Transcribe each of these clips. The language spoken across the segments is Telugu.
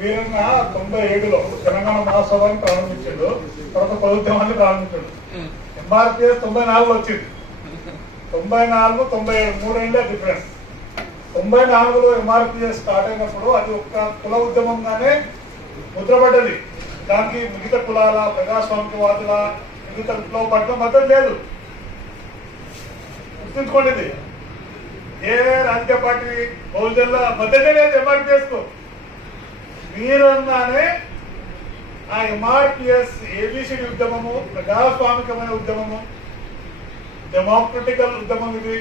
వీరన్న తొంభై ఏడులో తెలంగాణ మహాసభని ప్రారంభించాడు. తర్వాత ప్రభుత్వాన్ని ప్రారంభించాడు. ఎంఆర్పిఎస్ తొంభై నాలుగులో వచ్చింది. తొంభై నాలుగు తొంభై ఏడు మూడేళ్ళే డిఫరెన్స్ తొంభై నాలుగులో ఎంఆర్పిఎస్ స్టార్ట్ అయినప్పుడు అది ఒక కుల ఉద్యమంగానే ముద్రపడ్డది. దానికి మిగతా కులాల ప్రజాస్వామికవాదుల మిగతా విప్లవ పట్ల మద్దతు లేదు. గుర్తుంచుకోండి. ఏ రాజకీయ పార్టీ బహుజన్ల మద్దతే లేదు ఎంఆర్పిఎస్ వీరంగానే ఆ ఎంఆర్పిఎస్ ఏబిసిడి ఉద్యమము ప్రజాస్వామికమైన ఉద్యమము డెమోక్రటికల్ ఉద్యమం ఇది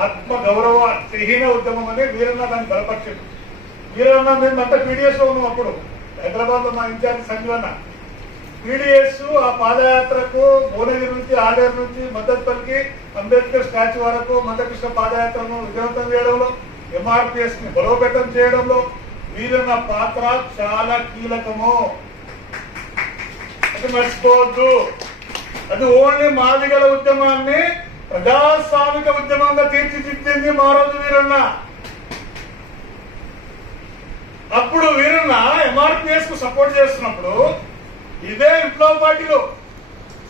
ఆత్మ గౌరవ త్రిహీన ఉద్యమం అని వీరన్న దాన్ని బలపరిచింది వీరన్న మేము అంతా పీడిఎస్లో ఉన్నాం అప్పుడు హైదరాబాద్లో మా ఇన్ఛార్జ్ సంజీవన్న. పీడిఎస్ ఆ పాదయాత్రకు భువనగిరి నుంచి ఆలేరు నుంచి మద్దతు పలికి అంబేద్కర్ స్టాచ్యూ వరకు మందకృష్ణ పాదయాత్రను విజయవంతం చేయడంలో ఎంఆర్పిఎస్ని బలోపేతం చేయడంలో వీరన్న పాత్ర చాలా కీలకము. అది మర్చిపోవద్దు. అది ఓన్లీ మాదిగల ఉద్యమాన్ని ప్రజాస్వామిక ఉద్యమంగా తీర్చిదిద్దింది మారోజు వీరన్న. అప్పుడు వీరన్న ఎంఆర్పిఎస్కు సపోర్ట్ చేస్తున్నప్పుడు ఇదే విప్లవ పార్టీలు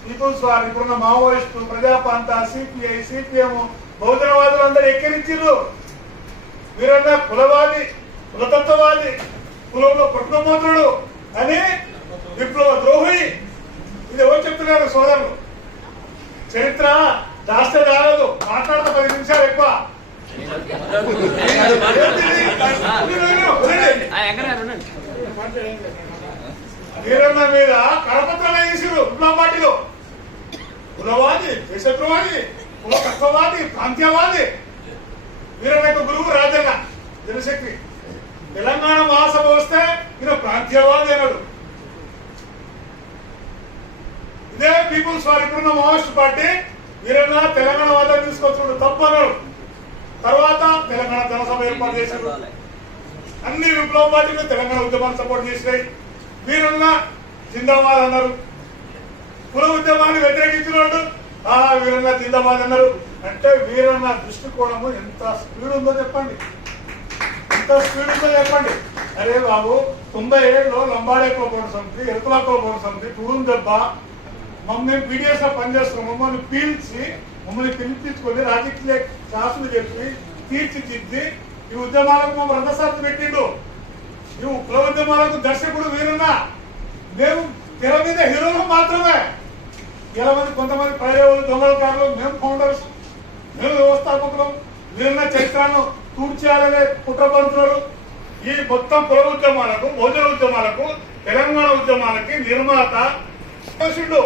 పీపుల్స్ వారు ఇప్పుడున్న మావోయిస్టు ప్రజాపాంత సిపిఐ సిపిఎం బహుజనవాదులు అందరు ఎక్కిరించారు వీరన్న కులవాది. కులతత్వవాది కులంలో కుటుంబోత్రుడు అని విప్లవ ద్రోహి ఇది ఎవరు చెప్తున్నారు సోదరులు? చరిత్ర దాస్తే రాగదు మాట్లాడతా పది నిమిషాలు ఎక్కువ. వీరన్న మీద కరపత్రాలు వేసిరు విప్లవ పార్టీలో. కులవాది దేశద్రోహాది కులతత్వవాది ప్రాంతీయవాది. వీరన్న యొక్క గురువు రాజన్న జనశక్తి. తెలంగాణ మహాసభ వస్తే ఈయన ప్రాంతీయవాది అన్నాడు ఇదే పీపుల్స్ వారు ఇప్పుడున్న మావోయిస్ట్ పార్టీ వీరన్నా తెలంగాణ వాదాన్ని తీసుకొచ్చుకుంటూ తప్పు అన్నారు. తర్వాత తెలంగాణ జనసభ ఏర్పాటు చేశారు. అన్ని విప్లవ పార్టీలు తెలంగాణ ఉద్యమాన్ని సపోర్ట్ చేసినాయి. వీరున్న జిందాబాద్ అన్నారు. కుల ఉద్యమాన్ని వ్యతిరేకించినట్టు ఆ వీరన్న జిందాబాద్ అన్నారు. అంటే వీరన్న దృష్టికోణము ఎంత స్పీడ్ ఉందో చెప్పండి. ఎంత స్పీడ్తో చెప్పండి. అరే బాబు తొంభై ఏడులో లంబాడే కోపం సమితి ఎరుకుల కోపం సమితి టూన్ దెబ్బ. మమ్మల్ని పీడిఎస్లో పనిచేస్తున్నాం మమ్మల్ని పీల్చి మమ్మల్ని పిలిపించుకొని రాజకీయ శాసనం చెప్పి తీర్చిదిద్ది ఈ ఉద్యమాలకు మా రథసార్లు పెట్టిండు. ఈ కుల ఉద్యమాలకు దర్శకుడు వీరున్నా. మేము తెర మీద హీరోలు మాత్రమే. ఇలా మంది కొంతమంది పైరేవాళ్ళు దొంగలకారులు మేము ఫౌండర్స్ మేము వ్యవస్థాపకులు. వీరున్న చరిత్రను తూర్చాలనే కుట్రపంతులు ఈ మొత్తం కుల ఉద్యమాలకు భోజన ఉద్యమాలకు తెలంగాణ ఉద్యమాలకి నిర్మాత చేసిండు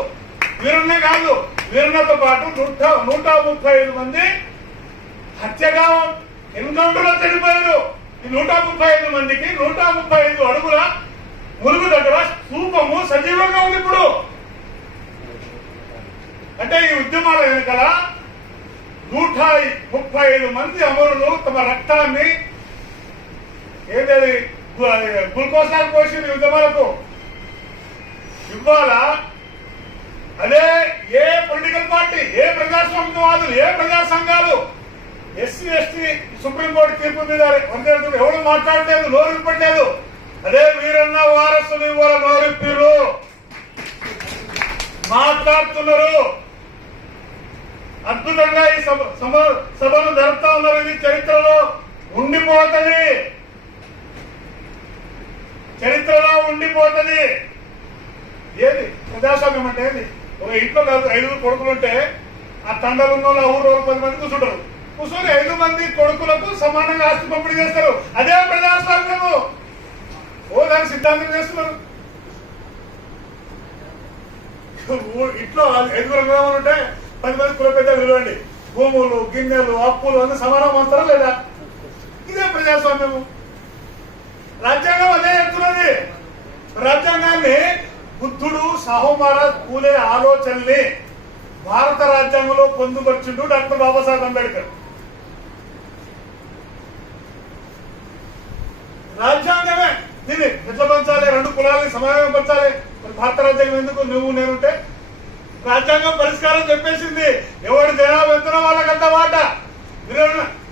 వీరున్నే కాదు వీరున్నతో పాటు నూట నూట ముప్పై ఐదు మంది హత్యగా ఎన్కౌంటర్లో చనిపోయారు. ఈ నూట ముప్పై ఐదు మందికి నూట ముప్పై ఐదు అడుగుల మురుగు దగ్గర స్థూపము సజీవంగా ఉంది ఇప్పుడు. అంటే ఈ ఉద్యమాల వెనుకల నూట ముప్పై ఐదు మంది అమరులు తమ రక్తాన్ని ఏదది గుల్కోసాలు పోసి యుద్ధమాలకు ఇవాళ అదే ఏ పొలిటికల్ పార్టీ ఏ ప్రజాస్వామ్యవాదులు ఏ ప్రజా సంఘాలు ఎస్సీ ఎస్టీ సుప్రీంకోర్టు తీర్పు మీద ఎవరు మాట్లాడలేదు నోరు అదే వీరన్న వారసులు ఇవాళ నోరిప్పిరు మాట్లాడుతున్నారు. అద్భుతంగా ఈ సభ సభను జరుపుతా ఉన్నారు. ఇది చరిత్రలో ఉండిపోతుంది. చరిత్రలో ఉండిపోతుంది. ఏది? ప్రజాస్వామ్యం అంటే ఏది? ఒక ఇంట్లో కాదు ఐదుగురు కొడుకులు ఉంటే ఆ తండలు ఉన్న ఆ ఊరు పది మంది కూర్చుంటారు. కూర్చొని ఐదు మంది కొడుకులకు సమానంగా ఆస్తి పంపిణీ చేస్తారు. అదే ప్రజాస్వామ్యము. ఓ దాని సిద్ధాంతం చేస్తున్నారు. ఇంట్లో ఐదుగురు గ్రామాలు ఉంటే పది మంది కుల పెద్ద విలువండి భూములు గిన్నెలు అప్పులు అన్ని సమానం పంచుతారా లేదా? ఇదే ప్రజాస్వామ్యము. రాజ్యాంగం అదే చెప్తున్నది. రాజ్యాంగాన్ని బుద్ధుడు సాహు మహారాజ్ పూలే ఆలోచనల్ని భారత రాజ్యాంగంలో పొందుపరిచిండు డాక్టర్ బాబాసాహెబ్ అంబేద్కర్. రాజ్యాంగమే. దీన్ని ఎట్లా పంచాలి? రెండు కులాలని సమావేశం పంచాలి భారత రాజ్యాంగం ఎందుకు? నువ్వు నేనుంటే రాజ్యాంగం పరిష్కారం చెప్పేసింది. ఎవరు జనాభా ఎంతున్న వాళ్ళకంత వాట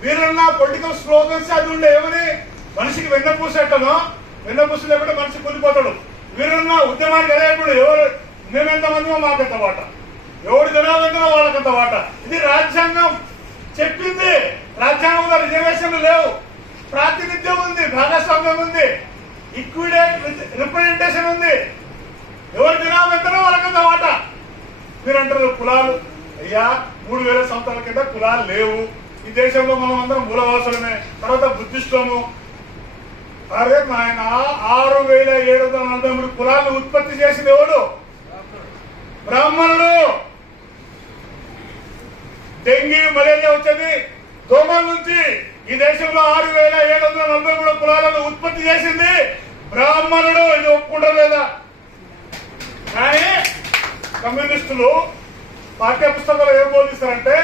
వీరన్న పొలిటికల్ స్లోగన్స్ అది ఉండే ఏమని? మనిషికి వెన్నపూసేటనో వెన్నపుస్తు లేకుండా మనిషి కూలిపోతాడు. వీరన్న ఉద్యమానికి అదేప్పుడు ఎవరు? మేమెంతమందిమో మాకెంత వాట ఎవరు జనాభా వాళ్ళకంత వాట ఇది రాజ్యాంగం చెప్పింది. రాజ్యాంగంలో రిజర్వేషన్లు లేవు. ప్రాతినిధ్యం ఉంది భాగస్వామ్యం ఉంది. ఈక్విడేట్ రిప్రజెంటేషన్ ఉంది. ఎవరు జనాభా ఎంతనో వాళ్ళకంత వాట మీరు అంటారు కులాలు? అయ్యా మూడు వేల సంవత్సరాల కింద కులాలు లేవు. ఈ దేశంలో మనం అందరం మూలవాసులమే. తర్వాత బుద్ధిస్టులము. అరే నాయన ఆరు వేల ఏడు వందల నలభై మూడు కులాలను ఉత్పత్తి చేసింది ఎవడు? బ్రాహ్మణుడు. డెంగ్యూ మలేరియా వచ్చేది దోమల నుంచి. ఈ దేశంలో ఆరు వేల ఏడు వందల నలభై మూడు కులాలను ఉత్పత్తి చేసింది బ్రాహ్మణుడు. ఇది ఒప్పుకుంటారు లేదా? కానీ కమ్యూనిస్టులు పాఠ్య పుస్తకాలు ఏం బోధిస్తారంటే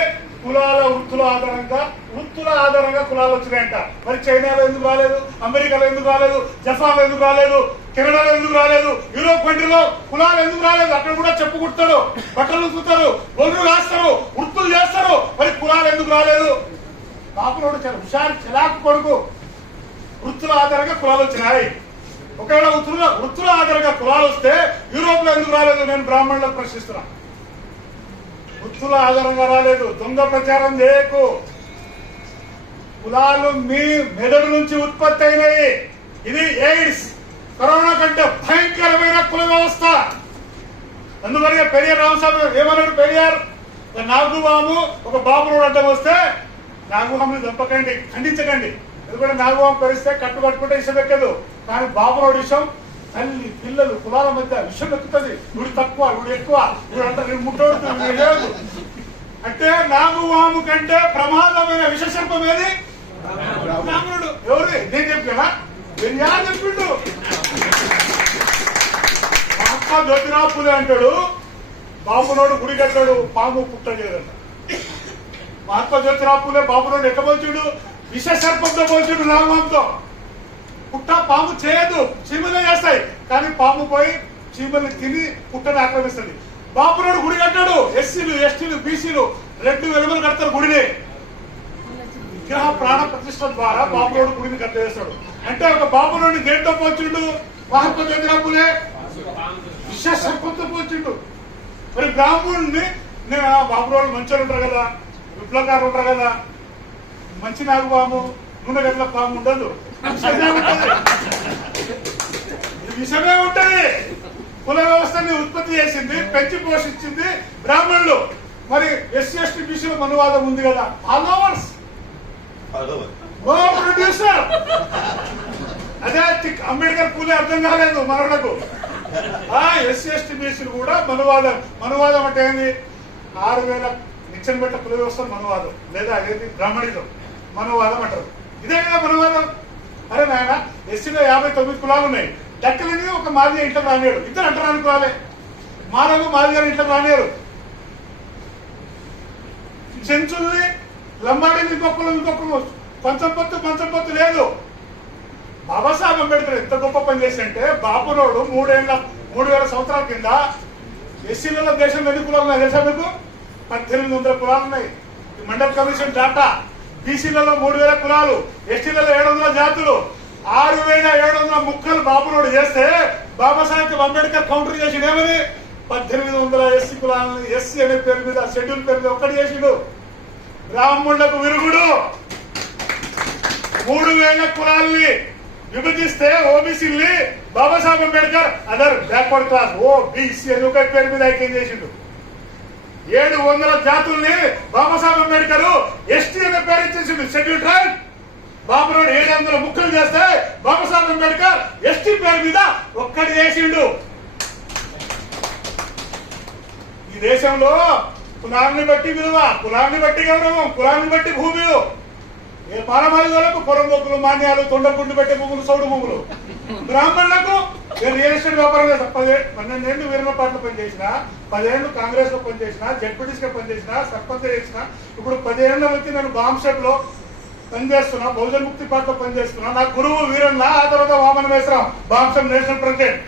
కులాల వృత్తుల ఆధారంగా వృత్తుల ఆధారంగా కులాలు వచ్చినాయంట. మరి చైనాలో ఎందుకు రాలేదు? అమెరికాలో ఎందుకు రాలేదు? జపాన్లో ఎందుకు రాలేదు? కెనడాలో ఎందుకు రాలేదు? యూరోప్ కంట్రీలో కులాలు ఎందుకు రాలేదు? అక్కడ కూడా చెప్పుకుంటారు బట్టలు ఉతుకుతారు బొడ్లు రాస్తారు వృత్తులు చేస్తారు. మరి కులాలు ఎందుకు రాలేదు? పాపలోడు చాలా హుషారు చిలాకు కొడుకు. వృత్తుల ఆధారంగా కులాలు వచ్చినాయి. ఒకవేళ వృత్తుల వృత్తుల ఆధారంగా కులాలు వస్తే ఎందుకు రాలేదు? నేను బ్రాహ్మణులకు ప్రశ్నిస్తున్నా. వృత్తుల ఆధారంగా రాలేదు. దొంగ ప్రచారం చేయకు. కులాలు మీ మెదడు నుంచి ఉత్పత్తి అయినాయి. ఇది ఎయిడ్స్. కరోనా కంటే భయంకరమైన కుల వ్యవస్థ. అందువల్ల పెరియార్ రామస్వామి ఏమన్నాడు? పెరియార్ నాగుబాము ఒక బాబును అడ్డం వస్తే నాగుబాముని చంపకండి ఖండించకండి. ఎందుకంటే నాగుబాము పరిస్తే కట్టు కట్టుకుంటే ఇష్టం ఎక్కదు. కానీ బాబునోడు విషయం తల్లి పిల్లలు కులాల మధ్య విషయం ఎక్కుతుంది. వీడు తక్కువ వీడు ఎక్కువ. వీడు అంటే నేను లేదు అంటే నాగువాము కంటే ప్రమాదమైన విషసర్పం ఏది? బ్రాహ్మణుడు ఎవరు నేను చెప్పానా? పెరియార్ చెప్పిండు? మహాత్మా జ్యోతిరావు అంటాడు. బాబునోడు గుడి కట్టాడు పాము పుట్ట చేయదంట. జ్యోతిరాపులే జ్యోతిరావు బాబునోడు ఎట్లా పోల్చుడు? పోల్చుడు నామంతో పుట్ట పాము చేయదు. చీమలే చేస్తాయి కానీ పాము పోయి చీమల్ని తిని పుట్టని ఆక్రమిస్తుంది. బాబునోడు గుడి కట్టాడు. ఎస్సీలు ఎస్టీలు బీసీలు రెండు వెలుగులు కడతారు గుడిని. విగ్రహ ప్రాణ ప్రతిష్ట ద్వారా బాబునోడు గుడిని కట్టేస్తాడు అంటే ఒక బాబునోడిని దేంతో పోచుడు మహాత్మ జ్యోతిరావు విశేష విష సర్పంతో మరి బ్రాహ్మణుడిని నేను ఆ బాబురాళ్ళు మంచోళ్ళు ఉంటారు కదా. విప్లవకారులు ఉంటారు కదా. మంచి నాగుపాము నూనె గట్ల పాము ఉండదు. విషమే ఉంటది. కుల వ్యవస్థని ఉత్పత్తి చేసింది పెంచి పోషించింది బ్రాహ్మణులు. మరి ఎస్సీ ఎస్టీ బీసీలో మనువాదం ఉంది కదా. ఫాలోవర్స్ ఓ ప్రొడ్యూసర్ అదే అంబేద్కర్ పూలే అర్థం కాలేదు మరణకు ఆ ఎస్సీ ఎస్టీ బీసీలు కూడా మనువాదం. మనువాదం అంటే ఏంది? ఆరు వేల నిచ్చెన పెట్ట కుల వ్యవస్థ మనువాదం. లేదా అదేంటి బ్రాహ్మణిజం. మనువాదం అంటారు. ఇదే కదా మనువాదం. అరే నాయన ఎస్సీలో యాభై తొమ్మిది కులాలు ఉన్నాయి. దక్కలని ఒక మాదిగా ఇంట్లో రానియాడు ఇద్దరు అంటరాని కులాలే. మానవు మాదిగారు ఇంట్లో రానియారు చెంచుల్ని లంబాడిని ఇంకొకరు ఇంకొకరు పంచంపత్తు పంచంపత్తు లేదు. బాబాసాహెబ్ అంబేద్కర్ ఎంత గొప్ప పని చేసింటే బాపురోడు మూడేళ్ళ మూడు వేల సంవత్సరాల కింద ఎస్సీలలో దేశంలో ఎన్ని కులాలు ఉన్నాయి తెలుసా మీకు? పద్దెనిమిది వందల కులాలు ఉన్నాయి. ఈ మండల్ కమిషన్ డాటా. బీసీలలో మూడు వేల కులాలు ఎస్టీలలో ఏడు వందల జాతులు. ఆరు వేల ఏడు వందల ముక్కలు బాపురోడు చేస్తే బాబాసాహెబ్ అంబేద్కర్ కౌంటర్ చేసిండు ఏమని? పద్దెనిమిది వందల ఎస్సీ కులాలను ఎస్సీ అనే పేరు మీద షెడ్యూల్ పేరు మీద ఒక్కటి చేసిండు. బ్రాహ్మణులకు విరుగుడు. మూడు వేల కులాల్ని విభజిస్తే ఓబీసీల్ని Babasaheb Ambedkar other backward class ఓ అని ఒక పేరు మీద ఐక్యం చేసిండు. ఏడు వందల జాతుల్ని బాబాసాహెబ్ అంబేద్కర్ ఎస్టీ అనే పేరు ఇచ్చేసిండు. షెడ్యూల్ ట్రైబ్ బాబురాడు ఏడు వందల ముక్కలు చేస్తే బాబాసాహెబ్ అంబేద్కర్ ఎస్టీ పేరు మీద ఒక్కటి చేసిండు. ఈ దేశంలో కులాన్ని బట్టి విలువ కులాన్ని బట్టి గౌరవం కులాన్ని బట్టి భూమి. ఏ పారమాలికలకు పొరంబొక్కులు మాన్యాలు తొండగుండు పెట్టే భూములు సౌడు భూములు బ్రాహ్మణులకు నేను రియల్ ఎస్టేట్ వ్యాపారం చేస్తా పదే పన్నెండేళ్ళు వీరన్న పాటలు పనిచేసిన పదిహేను కాంగ్రెస్లో పనిచేసిన జడ్పీటీస్లో పనిచేసిన సర్పంచ్ చేసిన ఇప్పుడు పదిహేను వచ్చి నేను బాంబ్లో పనిచేస్తున్నా బహుజన్ ముక్తి పార్టీలో పనిచేస్తున్నా. నా గురువు వీరన్న ఆ తర్వాత వామన వేసరాం బాంబ్ నేషనల్ ప్రెసిడెంట్.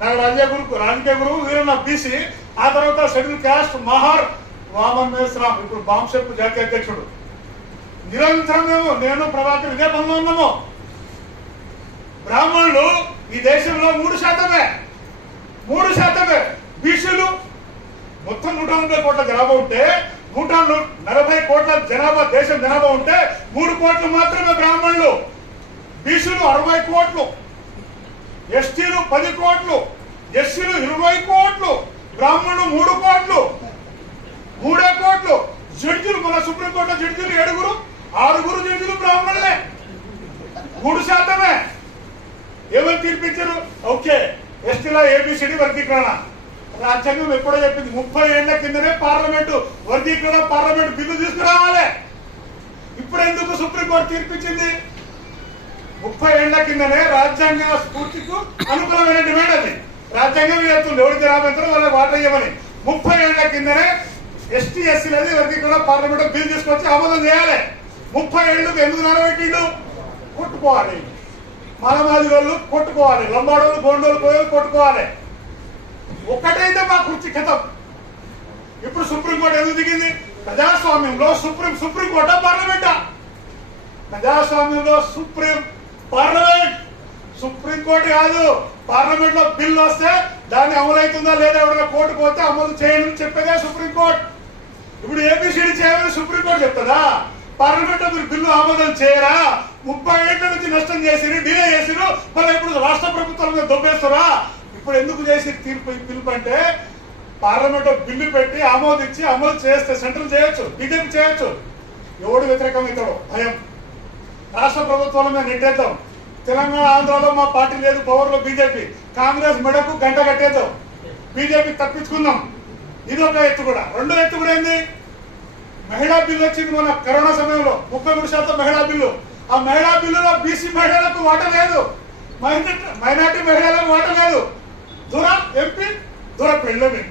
నాకు రాజకీయ గురువు రాజకీయ గురువు వీరన్న బీసీ ఆ తర్వాత షెడ్యూల్ క్యాస్ట్ మహార్ వామన్ మేశ్రామ్ ఇప్పుడు బాంబ్ జాతీయ అధ్యక్షుడు. నిరంతరం మేము నేను ప్రభాకర్ ఇదే పనిలో ఉన్నాము. బ్రాహ్మణులు ఈ దేశంలో మూడు శాతమే. మూడు శాతమే. బీసీలు మొత్తం నూట ముప్పై కోట్ల జనాభా ఉంటే నూట నలభై కోట్ల జనాభా దేశం జనాభా ఉంటే మూడు కోట్లు మాత్రమే బ్రాహ్మణులు. బీసీలు అరవై కోట్లు. ఎస్టీలు పది కోట్లు. ఎస్సీలు ఇరవై కోట్లు. బ్రాహ్మణులు మూడు కోట్లు. మూడే కోట్లు. జడ్జిలు మన సుప్రీంకోర్టు జడ్జిలు ఏడుగురు. ఆరుగురు జడ్జిలు బ్రాహ్మణులే. మూడు శాతమే. ఏమని తీర్పించారు ఓకే. ఎస్టీలో ఏబిసిడి వర్గీకరణ. రాజ్యాంగం ఎప్పుడో చెప్పింది. ముప్పై ఏళ్ళ కిందనే పార్లమెంటు వర్గీకరణ పార్లమెంట్ బిల్లు తీసుకురావాలి. ఇప్పుడు ఎందుకు సుప్రీంకోర్టు తీర్పించింది ముప్పై ఏళ్ళ కిందనే రాజ్యాంగ స్ఫూర్తికు అనుకూలమైన డిమాండ్ అది. రాజ్యాంగం చేస్తుంది ఎవరి జనాభా వాళ్ళకి వాటర్ ఇవ్వమని. ముప్పై ఏళ్ళ కిందనే ఎస్టీ ఎస్సీలది వర్గీకరణ పార్లమెంట్ బిల్ తీసుకొచ్చి ఆమోదం చేయాలి. ముప్పై ఏళ్ళకు ఎందుకు నిలబెట్టిండు కొట్టుకోవాలి. మలమాది వాళ్ళు కొట్టుకోవాలి. లంబాడోళ్ళు గోండోళ్ళు పోయే కొట్టుకోవాలి. ఒక్కటైతే మా కుర్చీ కథం ఇప్పుడు సుప్రీంకోర్టు ఎందుకు దిగింది? ప్రజాస్వామ్యంలో సుప్రీం సుప్రీంకోర్టా పార్లమెంటా? ప్రజాస్వామ్యంలో సుప్రీం పార్లమెంట్. సుప్రీంకోర్టు కాదు. పార్లమెంట్లో బిల్ వస్తే దాన్ని అమలవుతుందా లేదా ఎవరైనా కోర్టు పోతే అమలు చేయండి చెప్పేదే సుప్రీంకోర్టు. ఇప్పుడు ఏపీసీడీ చేయమని సుప్రీంకోర్టు చెప్తుందా? పార్లమెంట్ మీరు బిల్లు ఆమోదం చేయరా? ముప్పై ఏళ్ళ నుంచి నష్టం చేసిరు డిలే చేసిరు మళ్ళీ ఇప్పుడు రాష్ట్ర ప్రభుత్వం మీద దొబ్బేస్తారా? ఇప్పుడు ఎందుకు చేసి తీర్పు పిలుపు అంటే పార్లమెంట్ బిల్లు పెట్టి ఆమోదించి అమలు చేస్తే సెంట్రల్ చేయొచ్చు బీజేపీ చేయొచ్చు. ఎవడు వ్యతిరేకం ఇతడు భయం. రాష్ట్ర ప్రభుత్వాల మీద నెట్టేద్దాం. తెలంగాణ ఆంధ్రాలో మా పార్టీ లేదు పవర్లో బీజేపీ. కాంగ్రెస్ మెడకు గంట కట్టేద్దాం. బీజేపీ తప్పించుకుందాం. ఇది ఒక ఎత్తు కూడా. రెండో ఎత్తు కూడా ఏంది? మహిళా బిల్లు వచ్చింది మన కరోనా సమయంలో. ముప్పై మూడు శాతం మహిళా బిల్లు. ఆ మహిళా బిల్లులో బీసీ మహిళలకు వాట లేదు. మైనార్టీ మైనార్టీ మహిళలకు వాట లేదు. దూర ఎంపీ దూర పెళ్ళం ఎంపీ.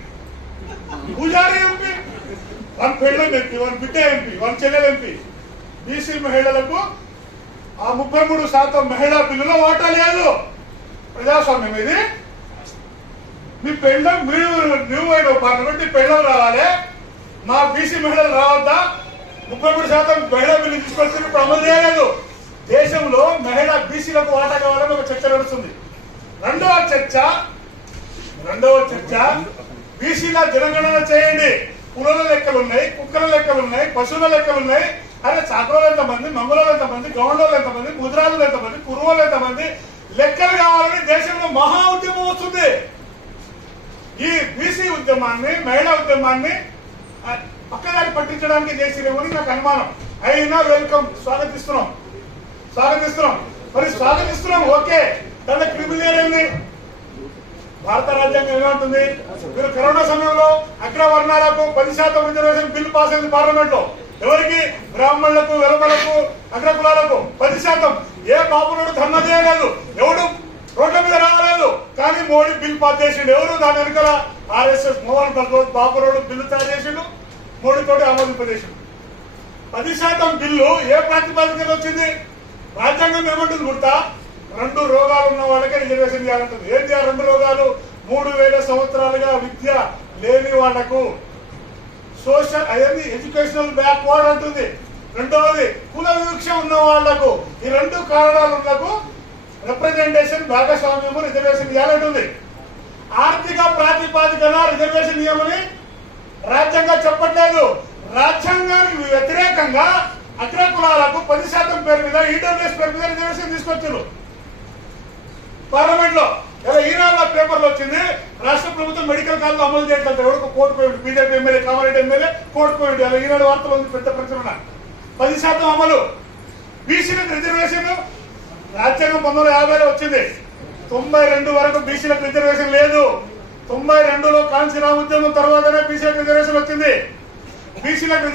పూజారి ఎంపీ వన్ పెళ్ళం ఎంపీ వన్ బిడ్డ ఎంపీ వన్ చెల్లెలు ఎంపీ. బీసీ మహిళలకు ఆ ముప్పై మూడు శాతం మహిళా బిల్లులో వాటా లేదు. ప్రజాస్వామ్యం ఇది మీ పెళ్ళం మీరు న్యూ అయిన పార్లమెంట్ పెళ్ళం రావాలి. మా బీసీ మహిళలు రావద్దా ముప్పై మూడు శాతం మహిళా బిల్లు తీసుకొచ్చి ఇప్పుడు అమలు చేయలేదు. దేశంలో మహిళా బీసీలకు వాటా కావాలని ఒక చర్చ నడుస్తుంది. రెండవ చర్చ రెండవ చర్చ బీసీల జనగణన చేయండి. పులుల లెక్కలు ఉన్నాయి కుక్కల లెక్కలు ఉన్నాయి పశువుల లెక్కలు ఉన్నాయి. అరే చాకరోలు ఎంతమంది మంగుళలు ఎంతమంది గౌండోలు ఎంతమంది ముద్రాజులు ఎంతమంది కురువలు ఎంతమంది లెక్కలు కావాలని దేశంలో మహా ఉద్యమం వస్తుంది. ఈ బీసీ ఉద్యమాన్ని మహిళా ఉద్యమాన్ని పక్కదారి పట్టించడానికి చేసిరేమని నాకు అనుమానం. అయినా వెల్కమ్. స్వాగతిస్తున్నాం. స్వాగతిస్తున్నాం. మరి స్వాగతిస్తున్నాం ఓకే. తన క్రిమినల్ ఏంది భారత రాజ్యాంగం ఏమంటుంది మీరు కరోనా సమయంలో అగ్రవర్ణాలకు పది శాతం రిజర్వేషన్ బిల్లు పాస్ అయింది పార్లమెంట్లో ఎవరికి? బ్రాహ్మణులకు వెలమలకు అగ్రకులాలకు పది శాతం. ఏ బాబునుడు ధర్మ చేయలేదు. ఎవడు? రోడ్ల మీద రావలేదు కానీ మోడీ బిల్ పాస్ చేసిండు. ఎవరు? దాని వెనుకల ఆర్ఎస్ఎస్ మోహన్ భగవత్ బాబురోడు బిల్లు తయారు చేసిండు. మోడీతోటి ఆమోదింపజేసింది పది శాతం బిల్లు ఏ ప్రాతిపదికన వచ్చింది? రాజ్యాంగం ఏమంటుంది గుర్తా? రెండు రోగాలు ఉన్న వాళ్ళకే రిజర్వేషన్ చేయాలంటుంది. ఏంటి ఆ రెండు రోగాలు? మూడు వేల సంవత్సరాలుగా విద్య లేని వాళ్ళకు సోషల్ అదేంటి ఎడ్యుకేషనల్ బ్యాక్వర్డ్ అంటుంది. రెండవది కుల వివక్ష ఉన్న వాళ్ళకు ఈ రెండు కారణాలకు రిప్రజెంటేషన్ భాగస్వామ్యము రిజర్వేషన్ ఇవ్వాలంటుంది ఆర్థిక ప్రాతిపాదికన రిజర్వేషన్ ఇవ్వమని రాజ్యాంగం చెప్పట్లేదు. రాజ్యాంగానికి వ్యతిరేకంగా అగ్ర కులాలకు పది శాతం పేరు మీద ఈడబ్ల్యూఎస్ పేరు మీద రిజర్వేషన్ తీసుకొచ్చారు. పార్లమెంట్లో ఇలా ఈనాడు పేపర్లో వచ్చింది రాష్ట్ర ప్రభుత్వం మెడికల్ కాలేజ్ అమలు చేయట్లేదు ఎవరికి కోర్టు పోయింది BJP MLA Kamareddy MLA court పోయింది అలా ఈనాడు వార్తలు ఉంది పెద్ద ప్రచురణ. పది శాతం అమలు. బీసీలకు రిజర్వేషన్. రాజ్యాంగం పంతొమ్మిది వందల యాభైలో వచ్చింది. తొంభై రెండు వరకు బీసీలకు రిజర్వేషన్ లేదు. తొంభై రెండులో కాంచీరామ్ ఉద్యమం తర్వాతనే బీసీ రిజర్వేషన్ వచ్చింది. బీసీలకు